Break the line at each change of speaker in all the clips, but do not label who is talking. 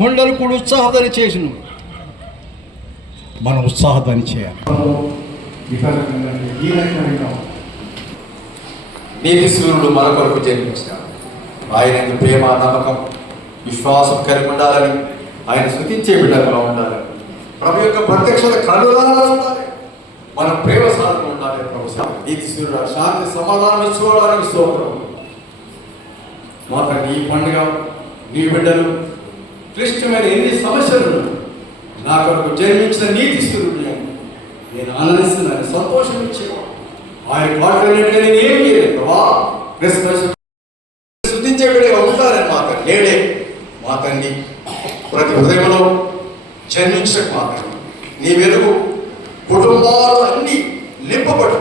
కొండలు కూడా ఉత్సాహదని చేసిన. మనం ఉత్సాహదని చేయాలి.
నీతి సూర్యుడు మన కొరకు జన్మించినాడు ఆయన ప్రేమ నమ్మకం విశ్వాసం కలిగి ఉండాలని ఆయన స్థుతించే విధంగా ఉండాలని ప్రభు యొక్క ప్రత్యక్షత కనులాగా ఉండాలి. మన ప్రేమ సాధన ఉండాలి ప్రభు. నీతి సూర్యుడు శాంతి సమాధానం ఇచ్చుకోవడానికి స్తోత్రం. మాత్రం నీ పండుగ నీ బిడ్డలు క్లిష్టమైన ఎన్ని సమస్యలు ఉన్నా, నా కొరకు జన్మించిన నీతి నేను ఆనందిస్తున్నాను సంతోషం ఇచ్చేవాడు. ఆయన వాటినట్టుగా నేను ఏం చేయలేదు ప్రభా క్రిస్మస్ శుద్ధించేవిడే ఉంటారని మా తండ్రి నేడే మా తల్లి ప్రతి హృదయంలో జన్మించక మా తల్లి నీ వెలుగు కుటుంబాలు అన్ని నింపబడు.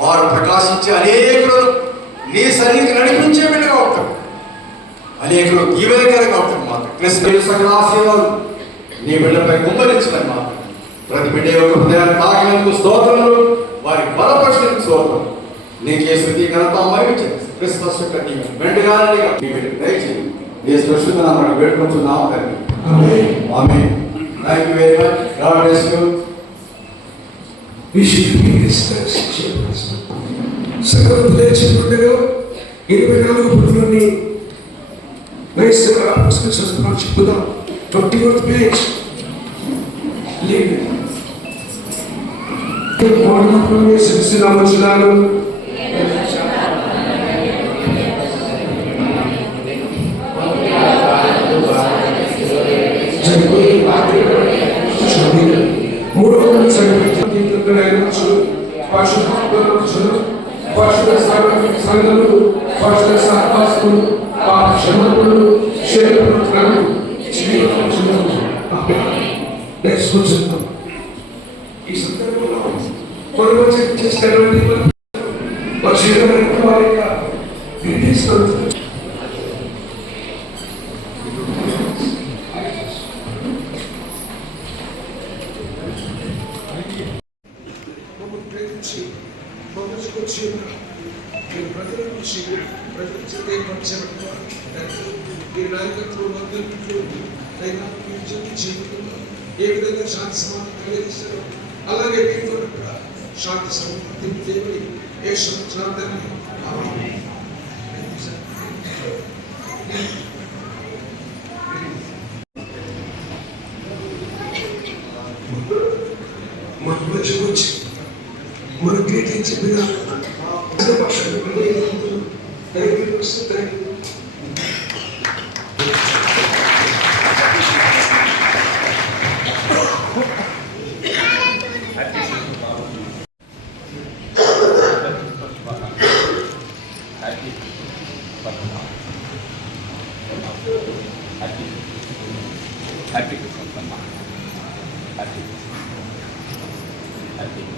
వారు ప్రకాశించే అనేకులను నీ సన్నిధి నడిపించే అనేకులు దీవెనకరంగా ఉంటుంది మా తండ్రి క్రిస్మస్ సకల ఆశీర్వాదం. నీ బిడ్డపై గుమ్మరించమని మా ప్రతి బిడ్డ యొక్క హృదయాన్ని తాకినందుకు స్తోత్రములు. వారి బలపరిచినందుకు స్తోత్రం. నీకే స్థుతి ఘనత మహిమ క్రిస్మస్ యొక్క నీ మెండుగానే నీ బిడ్డ దయచేయి. నీ స్పృశుద్ధ నామని వేడుకుంటున్నాం తండ్రి. ఆమె thank you very much God bless you
సగం లేచి ఉండగా ఇరవై నాలుగు Praise the Lord, scriptures of Lordship Buddha, 24th page. Lead it. पूर्ण पूरे सिलसिला में चला लो जब कोई बातें छोड़ी मूर्ख कम संगठन के अंदर रहना క్షమకులు శరీరములు నేర్చుకుంటున్నాం ఈ సందర్భంలో కొనుగో చేసినటువంటి శరీరమైన వారి యొక్క తీసుకుంటున్నారు మమ్మల్ని వచ్చి మీరు ప్రజల నుంచి ప్రజల చేత ఏర్పరచబడిన మీ నాయకత్వం మద్దతు అయినా మీరు చెప్పి జీవితంలో ఏ విధంగా శాంతి సమాధానం కలిగిస్తారో అలాగే మీ కొరకు కూడా శాంతి సమాధానం దేవుడి ఏ సంవత్సరాన్ని మన గ్రీటింగ్ చెప్పిన
కన్నె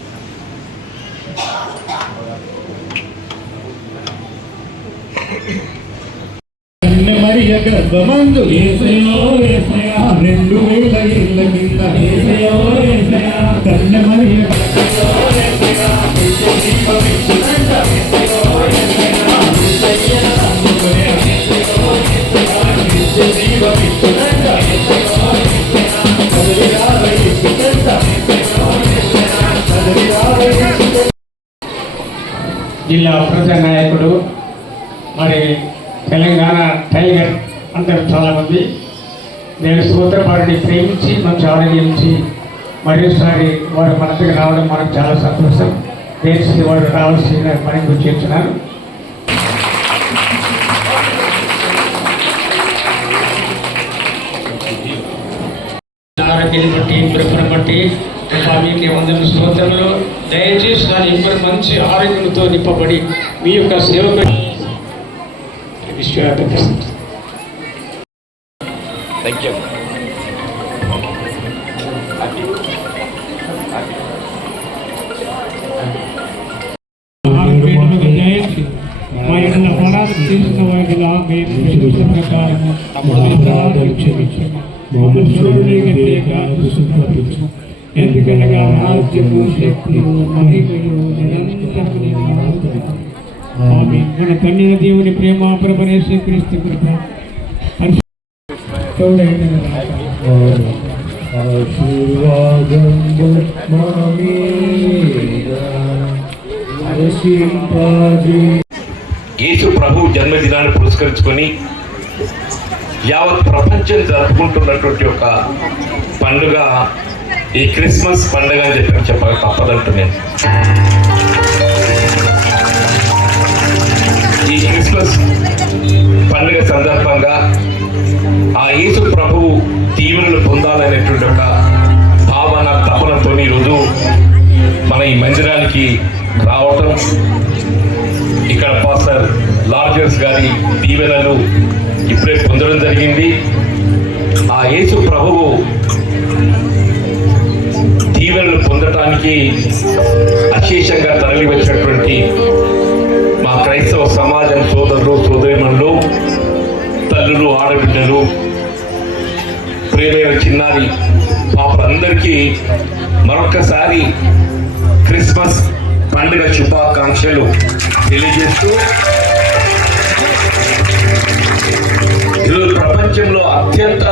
మరియ గర్భమందు రెండు వేల ఇళ్ళ కింద ఏసయో కన్నె మరియ
జిల్లా ప్రజా నాయకుడు మరి తెలంగాణ టైగర్ అందరూ చాలామంది. నేను సూత్రపాడిని ప్రేమించి మంచి ఆరోగ్యించి మరోసారి వారు మన దగ్గర రావడం మనకు చాలా సంతోషం. దేశ వారు రావాల్సిన పని గురించి చెప్తున్నారు. ఆరోగ్యం బట్టి కృపను బట్టి స్వామి వందల దయచేసి దాని ఇంకొక మంచి ఆరోగ్యంతో నింపబడి మీ యొక్క సేవకు విశ్వవ్యాప్త
మా యొక్క అపరాధం చేసిన వాటిలా ఎందుకనగా రాజ్యము శక్తియు మహిమయు నిరంతరము మన కన్యన దేవుని ప్రేమ ప్రభనేశ్వర క్రీస్తు కృప
యేసు ప్రభు జన్మదినాన్ని పురస్కరించుకొని యావత్ ప్రపంచం జరుపుకుంటున్నటువంటి ఒక పండుగ ఈ క్రిస్మస్ పండుగ అని చెప్పి చెప్పక నేను ఈ క్రిస్మస్ పండుగ సందర్భంగా ఆ యేసు ప్రభువు తీవ్రలు పొందాలనేటువంటి ఒక భావన తపనతో ఈరోజు మన ఈ మందిరానికి రావటం. ఇక్కడ పాస్టర్ లార్జర్స్ గారి దీవెనలు ఇప్పుడే పొందడం జరిగింది. ఆ యేసు ప్రభువు పొందటానికి అశేషంగా తరలి వచ్చినటువంటి మా క్రైస్తవ సమాజం సోదరులు సోదరిమణులు తల్లులు ఆడబిడ్డలు ప్రియమైన చిన్నారి పాపలందరికీ మరొకసారి క్రిస్మస్ పండుగ శుభాకాంక్షలు తెలియజేస్తూ ఈరోజు ప్రపంచంలో అత్యంత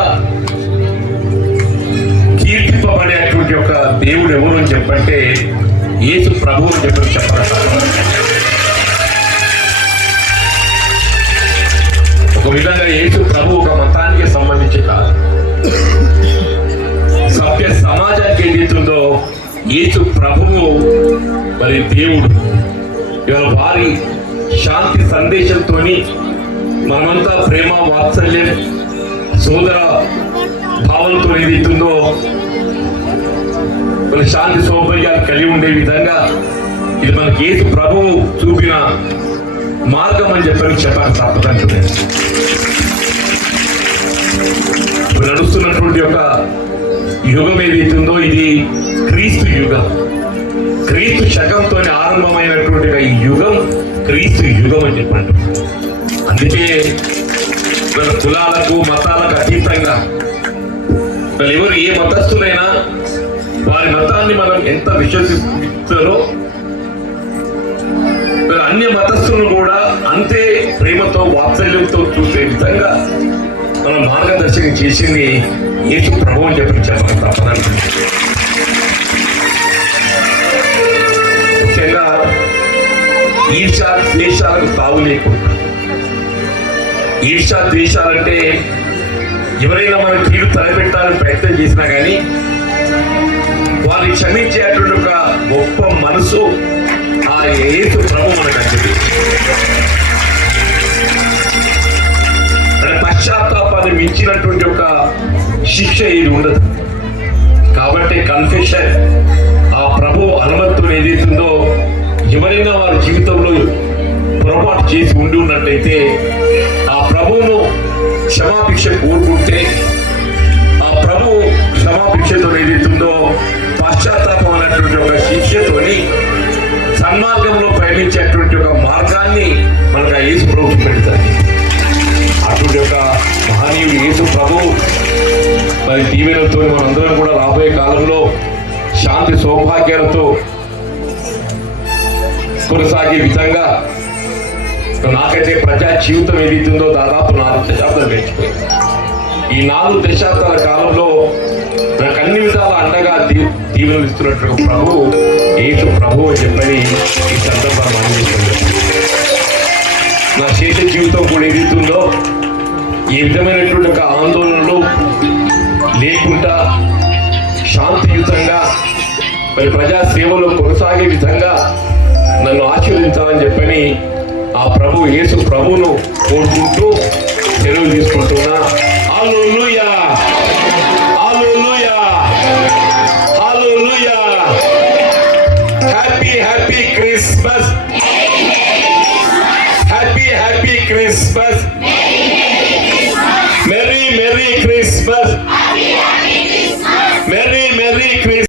దేవుడు ఎవరు అని చెప్పంటే యేసు ప్రభు అని చెప్పి చెప్పారు? ఒక విధంగా యేసు ప్రభు ఒక మతానికి సంబంధించి కాదు. సభ్య సమాజానికి ఏదైతుందో యేసు ప్రభువు మరి దేవుడు. ఇవాళ వారి శాంతి సందేశంతో మనమంతా ప్రేమ వాత్సల్యం సోదర భావంతో ఏదైతుందో మన శాంతి సౌకర్యాలు కలిగి ఉండే విధంగా ఇది మనకి ఏది ప్రభువు చూపిన మార్గం అని చెప్పని చెప్పాలి తప్పదంటున్నాను నడుస్తున్నటువంటి యొక్క యుగం ఏదైతుందో ఇది క్రీస్తు యుగం. క్రీస్తు శకంతో ఆరంభమైనటువంటి ఒక ఈ యుగం క్రీస్తు యుగం అని చెప్పండి. అందుకే కులాలకు మతాలకు అతీతంగా వాళ్ళు ఎవరు ఏ మతస్థులైనా వారి మతాన్ని మనం ఎంత విశ్వసిస్తారో అన్య మతస్థులను కూడా అంతే ప్రేమతో వాత్సల్యంతో చూసే విధంగా మనం మార్గదర్శకం చేసింది యేసు ప్రభు అని చెప్పి చెప్పడం తప్పదండి ముఖ్యంగా ఈర్షా ద్వేషాలకు తావు లేకుండా. ఈర్షా ద్వేషాలంటే ఎవరైనా మనం కీడు తలపెట్టాలని ప్రయత్నం చేసినా క్షమించేటువంటి ఒక గొప్ప మనసు ఆ ఏసు ప్రభు మనకు అందింది. అంటే పశ్చాత్తాపాన్ని మించినటువంటి ఒక శిక్ష ఇది ఉండదు కాబట్టి కన్ఫెషన్ ఆ ప్రభు అనుమతితో ఏదైతుందో ఎవరైనా వారి జీవితంలో పొరపాటు చేసి ఉండి ఉన్నట్టయితే ఆ ప్రభువును క్షమాభిక్ష కోరుకుంటే మార్గాన్ని మనకు ఆ యేసు ప్రభు పెడతారు అటువంటి ఒక మహనీయుడు యేసు ప్రభు మరి దీవెనలతో మనందరం కూడా రాబోయే కాలంలో శాంతి సౌభాగ్యాలతో కొనసాగే విధంగా నాకైతే ప్రజా జీవితం ఏదైతుందో దాదాపు నాలుగు దశాబ్దాలు గడిచిపోయింది ఈ నాలుగు దశాబ్దాల కాలంలో నాకు అన్ని విధాల అండగా దీ- దీవెనలు ఇస్తున్నట్టు ప్రభు ఏసు ప్రభు అని చెప్పని ఈ సందర్భాన్ని అందిస్తుంది నా చేసే జీవితం కూడా ఎదుగుతుందో ఈ విధమైనటువంటి ఒక ఆందోళనలు లేకుండా శాంతియుతంగా మరి ప్రజా సేవలో కొనసాగే విధంగా నన్ను ఆశీర్వదించాలని చెప్పని ఆ ప్రభు యేసు ప్రభువును కోరుకుంటూ సెలవు తీసుకుంటున్నా. హల్లెలూయా